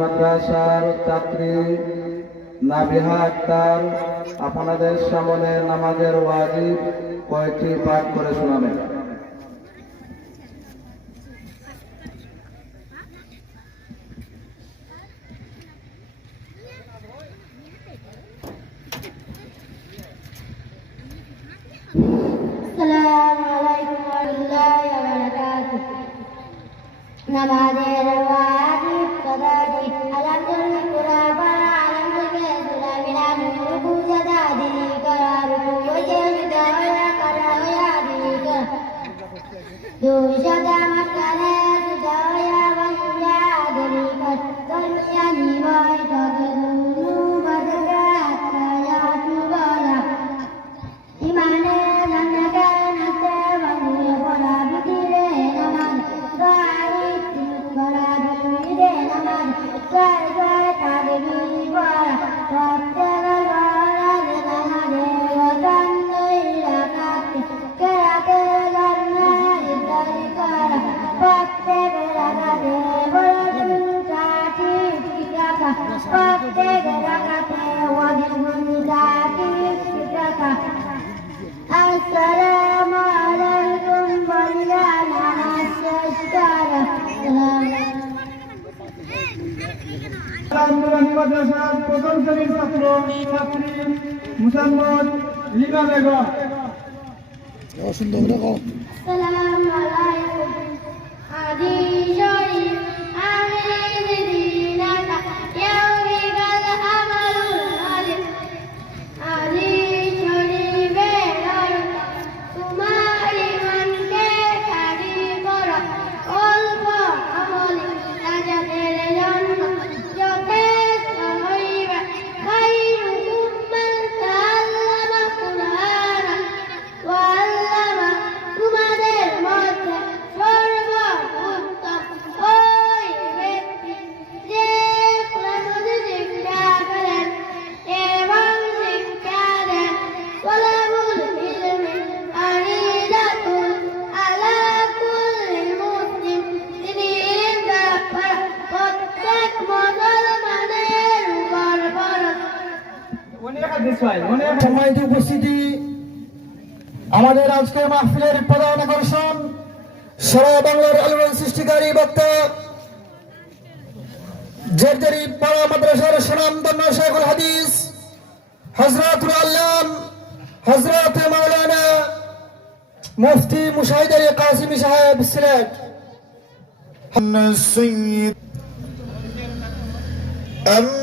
মাদ্রাসার আক্তার আপনাদের সামনে নামাজের ওয়াজিব কয়েকটি পাঠ করে শোনাবেন? নামাজের Happy আন্দোলনী মাদ্রাসার প্রথম শ্রেণির ছাত্র ছাত্রী মুসাম্মদ লিমা বেগম। সম্মানিত উপস্থিতি আমাদের আজকের মাহফিলের প্রধান আকর্ষণ সারা বাংলার আলোড়ন সৃষ্টিকারী বক্তা জর্জরি পাড়া মাদ্রাসার সুনামধন্য শেখুল হাদিস হজরতুল আল্লাম হজরত মাওলানা মুফতি মুশাহিদ আলী কাসিমি সাহেব সিলেট السيد أما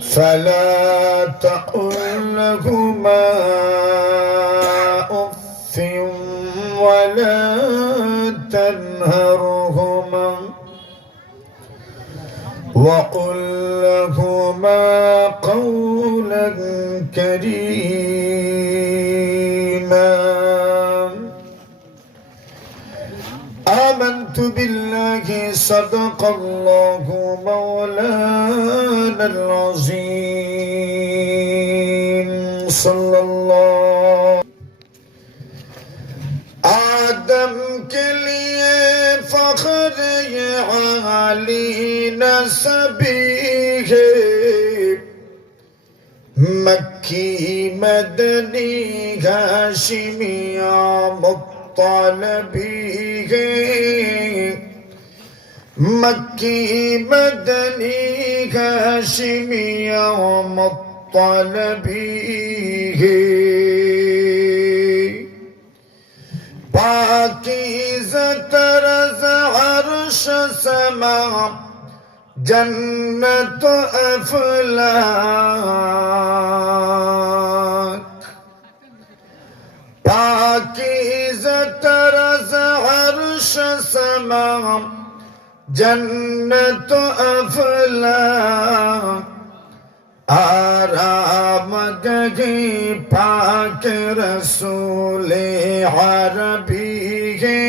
فلا تقل لهما أف ولا تنهرهما وقل لهما قولا كريما. آمنت بالله صدق الله مولانا العظيم صلى الله. آدم لیے فخر یہ عالی نسبی ہے مکی مدنی مکی مدنی كهاشمي ومطلبيه. باكيزة رز عرش سما جنة أفلاك. باكيزة رز عرش سما জন্নত আফলা আরাম গহি পাক রসুলে হরবি হে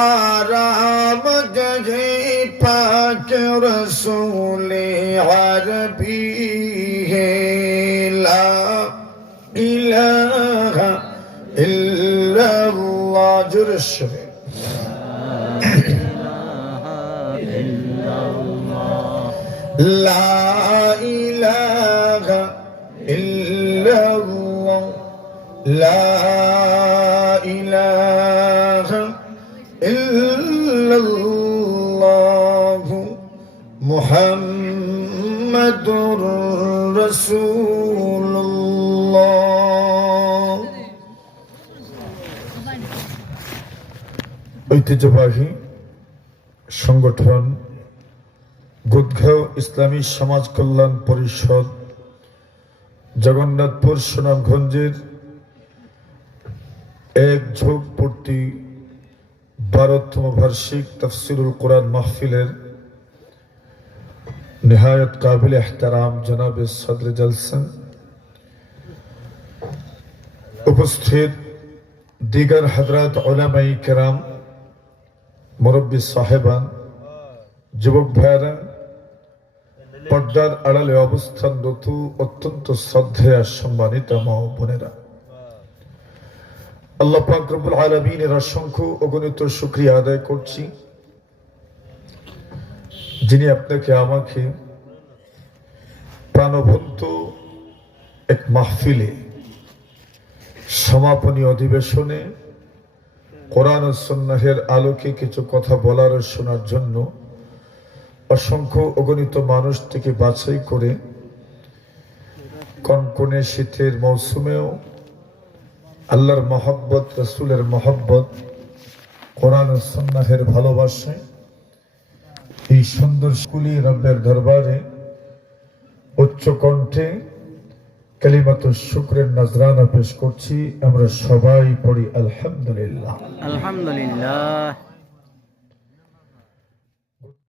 আরাম গহি পাক রসুলে হরবি হে লা ইলাহা ইল্লাল্লাহ জুরশবে لا إله إلا الله لا إله إلا الله محمد رسول الله ঐতিহ্যবাহী সংগঠন গুদঘাঁও ইসলামী সমাজ কল্যাণ পরিষদ, জগন্নাথপুর সুনামগঞ্জের এক ঝোঁকপূর্তি বারোতম বার্ষিক তফসিরুল কোরআন মাহফিলের নিহায়ত কাবিল এহতারাম জনাবে সদর জলসা। উপস্থিত দিগার হজরত ওলামাই কেরাম, মুরব্বী সাহেবান, যুবক ভাইয়েরা পর্দার আড়ালে অবস্থানরত অত্যন্ত শ্রদ্ধেয় সম্মানিত মা বোনেরা। আল্লাহ আলামিনের অসংখ্য অগণিত শুকরিয়া আদায় করছি। যিনি আপনাকে আমাকে প্রাণবন্ত এক মাহফিলে সমাপনী অধিবেশনে কোরআন সন্ন্যাহের আলোকে কিছু কথা বলার শোনার জন্য অসংখ্য অগণিত মানুষ থেকে বাছাই করে কনকনে শীতের মৌসুমেও আল্লাহর মহব্বত, রসুলের মহব্বত, কোরআন সন্ন্যাহের ভালোবাসায় এই সুন্দর স্কুলি রব্বের দরবারে উচ্চ কণ্ঠে কালিমাত শুক্রের নজরানা পেশ করছি। আমরা সবাই পড়ি আলহামদুলিল্লাহ। আলহামদুলিল্লাহ।